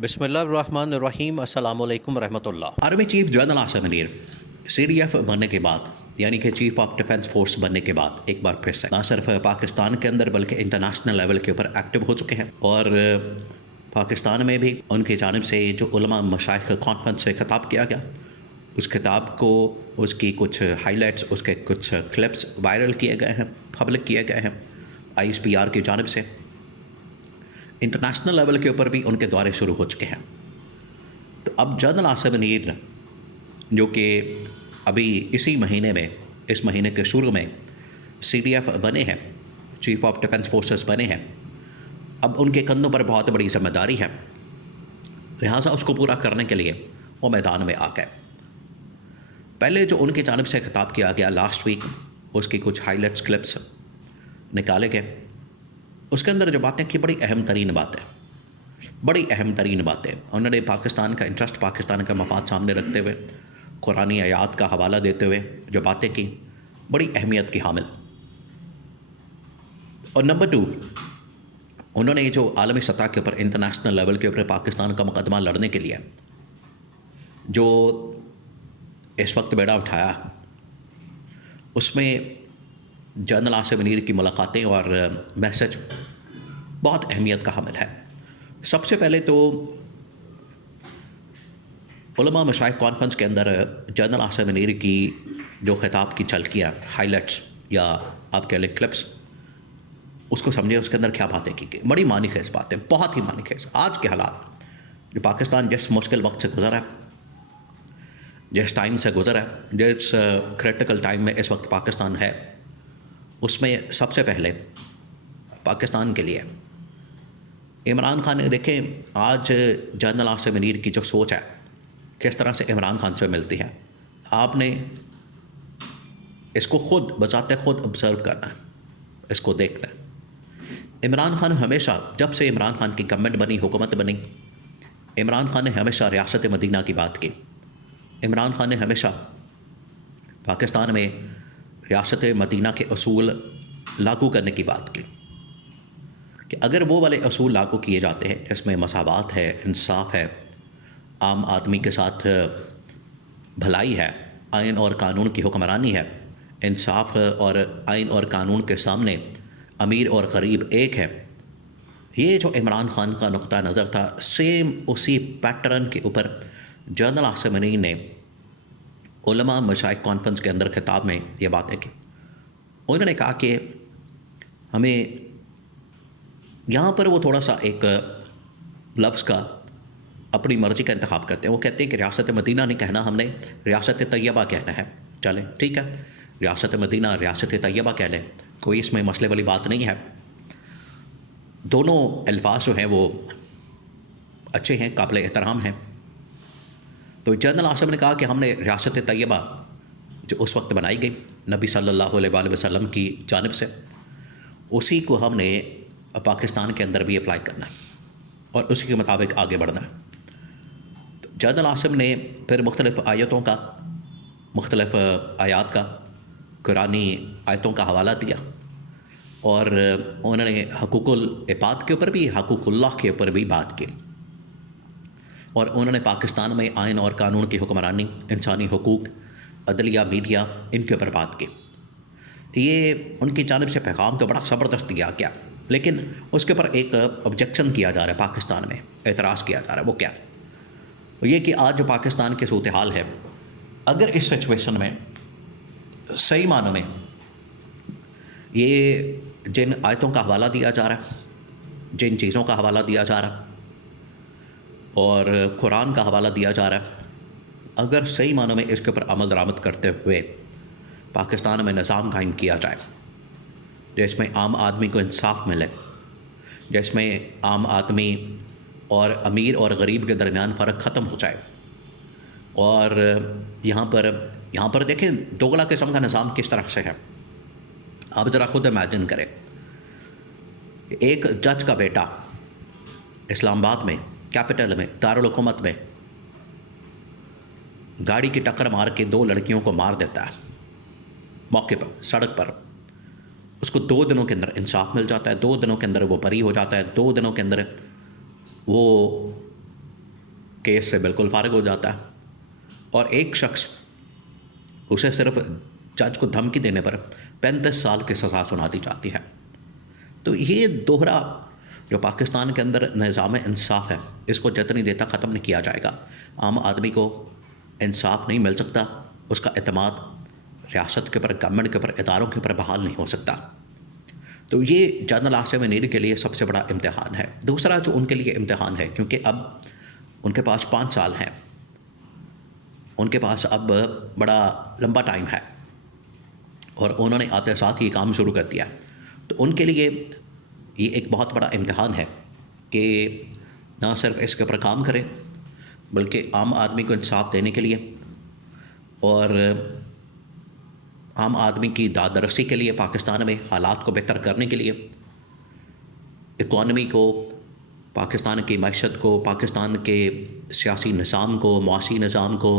बिस्मिल्लाहिर्रहमानिर्रहीम अस्सलामु अलैकुम रहमतुल्लाह। Army chief general Asim Munir CDF बनने के बाद यानी कि चीफ ऑफ डिफेंस फोर्स बनने के बाद एक बार फिर से ना सिर्फ पाकिस्तान के अंदर बल्कि इंटरनेशनल लेवल के ऊपर एक्टिव हो चुके हैं और पाकिस्तान में भी उनकी जानिब से जो उलमा मशाइख कॉन्फ्रेंस से खिताब किया गया, उस खिताब को उसकी कुछ हाईलाइट्स, उसके कुछ क्लिप्स वायरल किए गए हैं, पब्लिक किए गए हैं ISPR की जानिब से। इंटरनेशनल लेवल के ऊपर भी उनके दौरे शुरू हो चुके हैं। तो अब जनरल आसिम मुनीर जो कि अभी इसी महीने में, इस महीने के शुरू में CDF बने हैं, चीफ ऑफ डिफेंस फोर्सेस बने हैं, अब उनके कंधों पर बहुत बड़ी जिम्मेदारी है, लिहाजा उसको पूरा करने के लिए वो मैदान में आ गए। पहले जो उनकी जानिब से खिताब किया गया लास्ट वीक, उसकी कुछ हाईलाइट्स क्लिप्स निकाले गए। उसके अंदर जो बातें की, बड़ी अहम तरीन बातें, बड़ी अहम तरीन बातें। उन्होंने पाकिस्तान का इंटरेस्ट, पाकिस्तान का मफाद सामने रखते हुए, कुरानी आयात का हवाला देते हुए जो बातें की, बड़ी अहमियत की हामिल। और नंबर 2, उन्होंने जो आलमी सतह के ऊपर, इंटरनेशनल लेवल के ऊपर पाकिस्तान का मुकदमा लड़ने के लिए जो इस वक्त बेड़ा उठाया, उसमें जनरल आसिम मुनीर की मुलाकातें और मैसेज बहुत अहमियत का हामिल है। सबसे पहले तो उलमा मशाइख कॉन्फ्रेंस के अंदर जनरल आसिम मुनीर की जो खिताब की झलकियाँ, हाईलाइट्स या आप कह लें क्लिप्स, उसको समझे उसके अंदर क्या बातें की गई। बड़ी मानी खेज बातें, बहुत ही मानी खेज। आज के हालात, जो पाकिस्तान जिस मुश्किल वक्त से गुजरा है, जिस टाइम से गुजरा है, जिस क्रिटिकल टाइम में इस वक्त पाकिस्तान है, उसमें सबसे पहले पाकिस्तान के लिए इमरान खान ने, देखें आज जनरल आसिम मुनीर की जो सोच है किस तरह से इमरान खान से मिलती है, आपने इसको खुद बजाते खुद ऑब्ज़र्व करना है, इसको देखना है। इमरान खान हमेशा, जब से इमरान खान की गवर्नमेंट बनी, हुकूमत बनी, इमरान खान ने हमेशा रियासत मदीना की बात की। इमरान खान ने हमेशा पाकिस्तान में रियासत मदीना के असूल लागू करने की बात की कि अगर वो वाले असूल लागू किए जाते हैं जिसमें मसावात है, इंसाफ है, आम आदमी के साथ भलाई है, आइन और कानून की हुक्मरानी है, इंसाफ और आइन और कानून के सामने अमीर और गरीब एक है, ये जो इमरान खान का नुक्ता नज़र था, सेम उसी पैटर्न के ऊपर जनरल आसिम मुनीर ने उलमा मशाइख कॉन्फ्रेंस के अंदर खिताब में ये बातें की। उन्होंने कहा कि हमें यहाँ पर वो थोड़ा सा एक लफ्ज़ का अपनी मर्ज़ी का इंतखाब करते हैं। वो कहते हैं कि रियासत मदीना नहीं कहना, हमने रियासत तैयबा कहना है। चलें ठीक है, रियासत मदीना, रियासत तैयबा कह लें, कोई इसमें मसले वाली बात नहीं है। दोनों अल्फाज जो हैं वो अच्छे हैं, काबिल एहतराम हैं। तो जनरल आसिम ने कहा कि हमने रियासत तैयबा जो उस वक्त बनाई गई नबी सल्लल्लाहु अलैहि वसल्लम की जानिब से, उसी को हमने पाकिस्तान के अंदर भी अप्लाई करना है और उसी के मुताबिक आगे बढ़ना है। तो जनरल आसिम ने फिर मुख्तलिफ़ आयतों का, मुख्तलिफ़ आयात का, कुरानी आयतों का हवाला दिया और उन्होंने हकूकुल इबाद के ऊपर भी, हकूकुल्लाह के ऊपर भी बात की और उन्होंने पाकिस्तान में आइन और कानून की हुक्मरानी, इंसानी हुकूक, अदलिया, मीडिया, इनके ऊपर बात की। ये उनकी जानिब से पैगाम तो बड़ा ज़बरदस्त दिया गया, लेकिन उसके ऊपर एक ऑब्जेक्शन किया जा रहा है, पाकिस्तान में एतराज़ किया जा रहा है। वो क्या? ये कि आज जो पाकिस्तान की सूरत हाल है, अगर इस सिचुएशन में सही मानों में ये जिन आयतों का हवाला दिया जा रहा है, जिन चीज़ों का हवाला दिया जा रहा है और कुरान का हवाला दिया जा रहा है, अगर सही मानों में इसके ऊपर अमल दरामद करते हुए पाकिस्तान में निज़ाम कायम किया जाए जिसमें आम आदमी को इंसाफ मिले, जिसमें आम आदमी और अमीर और गरीब के दरमियान फ़र्क ख़त्म हो जाए, और यहाँ पर देखें दोगला किस्म का निज़ाम किस तरह से है। आप ज़रा खुद इमेजिन करें, एक जज का बेटा इस्लामाबाद में, कैपिटल में, दारुल हुकूमत में गाड़ी की टक्कर मार के 2 लड़कियों को मार देता है मौके पर, सड़क पर। उसको 2 दिनों के अंदर इंसाफ मिल जाता है, 2 दिनों के अंदर वो बरी हो जाता है, 2 दिनों के अंदर वो केस से बिल्कुल फारिग हो जाता है और एक शख्स उसे सिर्फ जज को धमकी देने पर 35 साल की सज़ा सुना दी जाती है। तो ये दोहरा जो पाकिस्तान के अंदर निज़ाम इंसाफ है, इसको जितनी देर तक ख़त्म नहीं किया जाएगा, आम आदमी को इंसाफ नहीं मिल सकता, उसका एतमाद रियासत के ऊपर, गवर्नमेंट के ऊपर, इदारों के ऊपर बहाल नहीं हो सकता। तो ये जनरल आसिम मुनीर के लिए सबसे बड़ा इम्तिहान है। दूसरा जो उनके लिए इम्तिहान है, क्योंकि अब उनके पास 5 साल हैं, उनके पास अब बड़ा लंबा टाइम है और उन्होंने आते साथ ये काम शुरू कर दिया। तो उनके लिए ये एक बहुत बड़ा इम्तिहान है कि ना सिर्फ इसके ऊपर काम करें, बल्कि आम आदमी को इंसाफ देने के लिए और आम आदमी की दादरसी के लिए, पाकिस्तान में हालात को बेहतर करने के लिए, इकॉनमी को, पाकिस्तान की मैशत को, पाकिस्तान के सियासी निज़ाम को, मुआशी निज़ाम को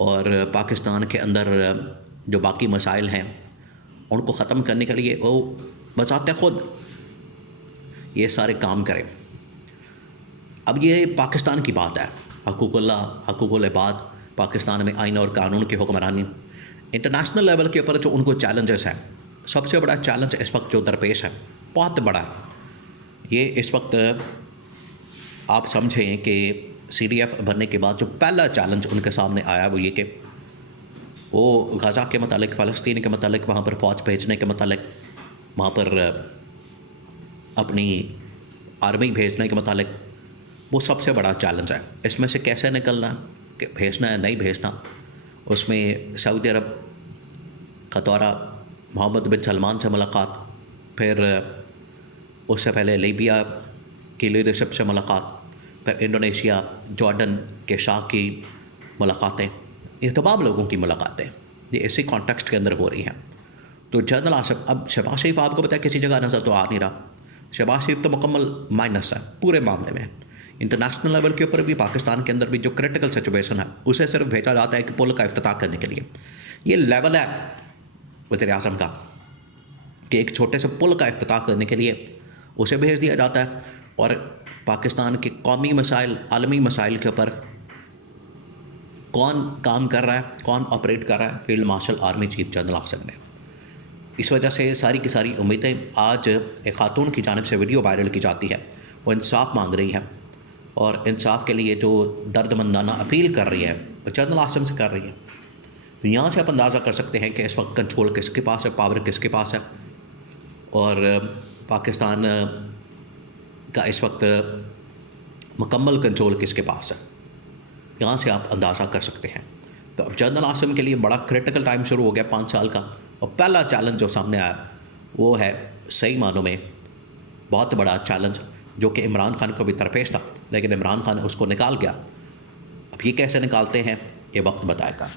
और पाकिस्तान के अंदर जो बाकी मसाइल हैं उनको ख़त्म करने के लिए वो बचाते ख़ुद ये सारे काम करें। अब ये पाकिस्तान की बात है, हकूक़ुल्लाह, हकूक़ुल इबाद, पाकिस्तान में आइन और कानून की हुक्मरानी। इंटरनेशनल लेवल के ऊपर जो उनको चैलेंजेस हैं, सबसे बड़ा चैलेंज इस वक्त जो दरपेश है, बहुत बड़ा है। ये इस वक्त आप समझें कि CDF बनने के बाद जो पहला चैलेंज उनके सामने आया वो ये कि वो गज़ा के मतलब, फ़लस्तीन के मतलब, वहाँ पर फ़ौज भेजने के मतलब, वहाँ पर अपनी आर्मी भेजने के मतलब, वो सबसे बड़ा चैलेंज है। इसमें से कैसे निकलना, कि भेजना है नहीं भेजना, उसमें सऊदी अरब का दौरा, मोहम्मद बिन सलमान से मुलाकात, फिर उससे पहले लीबिया की लीडरशिप से मुलाकात, फिर इंडोनेशिया, जॉर्डन के शाह की मुलाकातें, ये तमाम लोगों की मुलाकातें ये इसी कॉन्टेक्स्ट के अंदर हो रही हैं। तो जनरल आसिफ, अब शहबाज शरीफ आपको पता है किसी जगह नज़र तो आ नहीं रहा। शहबाज शरीफ तो मुकम्मल माइनस है पूरे मामले में। इंटरनेशनल लेवल के ऊपर भी, पाकिस्तान के अंदर भी जो क्रिटिकल सिचुएशन है, उसे सिर्फ भेजा जाता है कि पुल का इफ्तिताह करने के लिए। ये लेवल है वज़ीर आज़म का कि एक छोटे से पुल का इफ्तिताह करने के लिए उसे भेज दिया जाता है और पाकिस्तान के कौमी मसाइल, आलमी मसाइल के ऊपर कौन काम कर रहा है, कौन ऑपरेट कर रहा है? Field marshal army chief general Asim ने। इस वजह से सारी की सारी उम्मीदें, आज एक खातून की जानिब से वीडियो वायरल की जाती है, वो इंसाफ मांग रही है और इंसाफ के लिए जो दर्दमंदाना अपील कर रही है वो जनरल आसिम से कर रही है। तो यहाँ से आप अंदाज़ा कर सकते हैं कि इस वक्त कंट्रोल किसके पास है, पावर किसके पास है और पाकिस्तान का इस वक्त मुकम्मल कंट्रोल किसके पास है। यहाँ से आप अंदाज़ा कर सकते हैं। तो अब जनरल आसिम के लिए बड़ा क्रिटिकल टाइम शुरू हो गया 5 साल का, और पहला चैलेंज जो सामने आया वो है सही मानों में बहुत बड़ा चैलेंज, जो कि इमरान खान को भी दरपेश था, लेकिन इमरान खान उसको निकाल गया। अब ये कैसे निकालते हैं ये वक्त बताएगा।